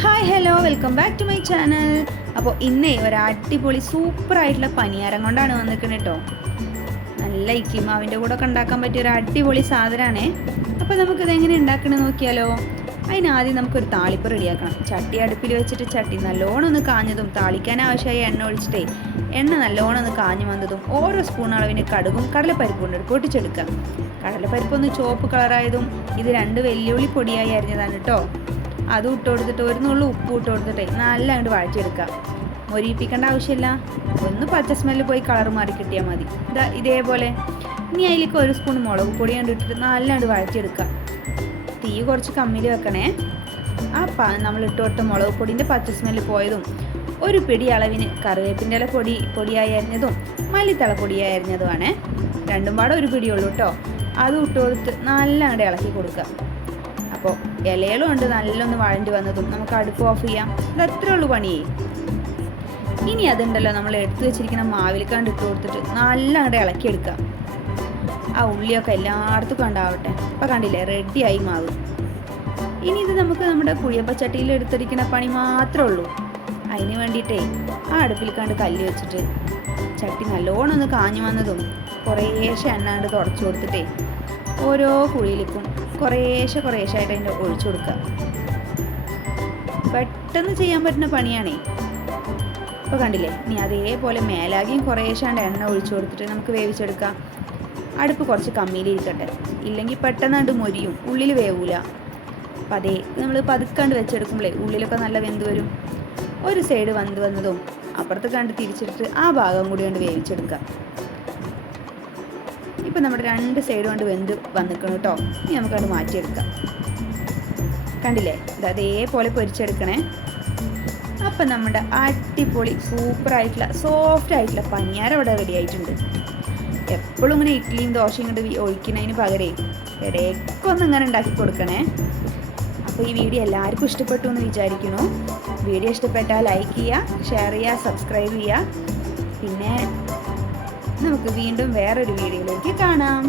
Hi hello welcome back to my channel. അപ്പോൾ ഇന്നേ ഒരു അടിപൊളി സൂപ്പറായിട്ടുള്ള പനിയാരം കൊണ്ടാണ് വന്നിരിക്കുന്നത് കേട്ടോ. നല്ല ഇഡ്ലി മാവിൻ്റെ കൂടെ ഒക്കെ ഉണ്ടാക്കാൻ പറ്റിയ ഒരു അടിപൊളി സാധനമാണേ. അപ്പോൾ നമുക്കിത് എങ്ങനെ ഉണ്ടാക്കണമെന്ന് നോക്കിയാലോ. അതിനാദ്യം നമുക്കൊരു താളിപ്പ് റെഡിയാക്കണം. ചട്ടി അടുപ്പിൽ വെച്ചിട്ട് ചട്ടി നല്ലോണം ഒന്ന് കാഞ്ഞതും താളിക്കാൻ ആവശ്യമായ എണ്ണ ഒഴിച്ചിട്ടേ എണ്ണ നല്ലോണം ഒന്ന് കാഞ്ഞു വന്നതും ഓരോ സ്പൂൺ അളവിന് കടുകും കടലപ്പരിപ്പും കൊണ്ട് പൊട്ടിച്ചെടുക്കുക. കടലപ്പരിപ്പൊന്ന് ചുവപ്പ് കളറായതും ഇത് 2 വെല്ലുവിളി പൊടിയായി അരിഞ്ഞതാണ് കേട്ടോ. അതും ഇട്ട് കൊടുത്തിട്ട് ഒരു നുള്ളു ഉപ്പ് ഇട്ട് കൊടുത്തിട്ട് നല്ല അങ്ങോട്ട് വഴറ്റിയെടുക്കുക. മൊരിയിപ്പിക്കേണ്ട ആവശ്യമില്ല, ഒന്ന് പച്ച സ്മെല്ല് പോയി കളർ മാറി കിട്ടിയാൽ മതി. ഇതേപോലെ ഇനി അതിലേക്ക് 1 സ്പൂൺ മുളക് പൊടി കണ്ടിട്ടിട്ട് നല്ല അങ്ങോട്ട് വഴറ്റിയെടുക്കുക. തീ കുറച്ച് കമ്മിയിൽ വെക്കണേ. നമ്മൾ ഇട്ട് കൊടുത്ത മുളക് പൊടിൻ്റെ പച്ച സ്മെല്ല് പോയതും ഒരു പിടി അളവിന് കറിവേപ്പിൻ്റെ ഇല പൊടിയായി അരിഞ്ഞതും മല്ലിത്തള പൊടിയായി അരിഞ്ഞതുമാണ്. രണ്ടും പാടെ ഒരു പിടിയുള്ളൂ കേട്ടോ. അതും ഇട്ട് കൊടുത്ത് നല്ല അങ്ങോട്ട് ഇളക്കി കൊടുക്കുക. അപ്പോൾ ഇലകളും ഉണ്ട് നല്ലൊന്ന് വഴണ്ടി വന്നതും നമുക്ക് അടുപ്പ് ഓഫ് ചെയ്യാം. ഇത് അത്രേ ഉള്ളൂ പണിയേ. ഇനി അതുണ്ടല്ലോ നമ്മൾ എടുത്തു വെച്ചിരിക്കുന്ന മാവിലേക്കാണ്ട് ഇട്ട് കൊടുത്തിട്ട് നല്ല അങ്ങോട്ട് ഇളക്കിയെടുക്കുക. ആ ഉള്ളിയൊക്കെ എല്ലായിടത്തും കണ്ടാവട്ടെ. അപ്പോൾ കണ്ടില്ലേ, റെഡിയായി മാവ്. ഇനി ഇത് നമുക്ക് നമ്മുടെ കുഴിയപ്പച്ചട്ടിയിൽ എടുത്തിരിക്കുന്ന പണി മാത്രമേ ഉള്ളൂ. അതിന് വേണ്ടിയിട്ടേ ആ അടുപ്പിൽ കണ്ട് കല്ല് വെച്ചിട്ട് ചട്ടി നല്ലോണം ഒന്ന് കാഞ്ഞു വന്നതും കുറേശ്ശെ എണ്ണ കണ്ട് തുടച്ചു കൊടുത്തിട്ടേ ഓരോ കുഴിയിലേക്കും കുറേശ്ശെ ആയിട്ട് അതിൻ്റെ ഒഴിച്ചു കൊടുക്കുക. പെട്ടെന്ന് ചെയ്യാൻ പറ്റുന്ന പണിയാണേ. ഇപ്പോൾ കണ്ടില്ലേ, ഇനി അതേപോലെ മേലാകിയും കുറേശ്ശാണ്ട് എണ്ണ ഒഴിച്ചു കൊടുത്തിട്ട് നമുക്ക് വേവിച്ചെടുക്കാം. അടുപ്പ് കുറച്ച് കമ്മിയിലിരിക്കട്ടെ, ഇല്ലെങ്കിൽ പെട്ടെന്നാണ്ട് മൊരിയും, ഉള്ളിൽ വേവൂല. അപ്പം അതേ നമ്മൾ പതുക്കാണ്ട് വെച്ചെടുക്കുമ്പോഴേ ഉള്ളിലൊക്കെ നല്ല വെന്ത് വരും. ഒരു സൈഡ് വെന്ത് വന്നതും അപ്പുറത്ത് കണ്ട് തിരിച്ചെടുത്ത് ആ ഭാഗം കൂടി കണ്ട് വേവിച്ചെടുക്കുക. ഇപ്പം നമ്മുടെ 2 സൈഡ് കൊണ്ട് വെന്ത് വന്നിക്കണം കേട്ടോ. ഇനി നമുക്കത് മാറ്റിയെടുക്കാം. കണ്ടില്ലേ, ഇത് അതേപോലെ പൊരിച്ചെടുക്കണേ. അപ്പം നമ്മുടെ അടിപൊളി സൂപ്പറായിട്ടുള്ള സോഫ്റ്റ് ആയിട്ടുള്ള പനിയാരം ഇവിടെ റെഡി ആയിട്ടുണ്ട്. എപ്പോഴും ഇങ്ങനെ ഇഡ്ഡലിയും ദോശയും കൊണ്ട് ഒഴിക്കുന്നതിന് പകരം ഇടയ്ക്കൊന്നും ഇങ്ങനെ ഉണ്ടാക്കി കൊടുക്കണേ. അപ്പോൾ ഈ വീഡിയോ എല്ലാവർക്കും ഇഷ്ടപ്പെട്ടു എന്ന് വിചാരിക്കുന്നു. വീഡിയോ ഇഷ്ടപ്പെട്ടാൽ ലൈക്ക് ചെയ്യുക, ഷെയർ ചെയ്യുക, സബ്സ്ക്രൈബ് ചെയ്യുക. പിന്നെ നമുക്ക് വീണ്ടും വേറൊരു വീഡിയോയിലേക്ക് കാണാം.